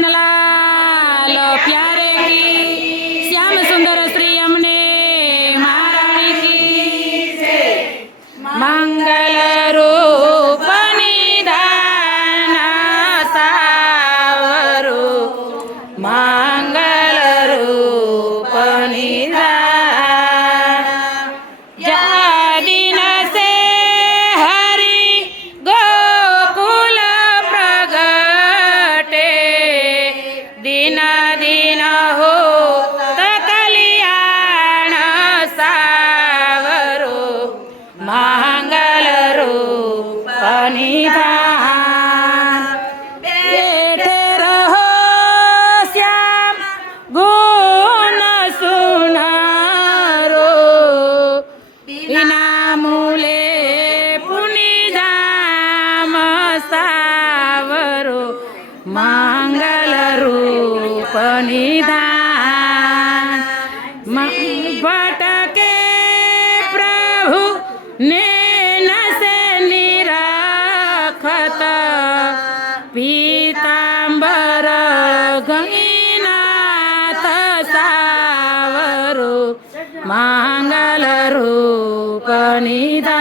कृष्णलाल प्यारे की, श्याम सुंदर श्री अमने महाराणी की जय। मंगल रूप निधान सावरो, मंगल रूप निधान, जा दिन से हरि गोकुल प्रगटे, दिन दिन हो कल्याण सावरो, मंगल रूप निधान। बैठे रहो श्याम गुण सुनारो, बिना मूले पुनि धाम सावरो, मंगल रूप निधान। भटके प्रभु नैन से निरखत, पीतांबर गणिनाथ सावरो, मंगल रूप निधान।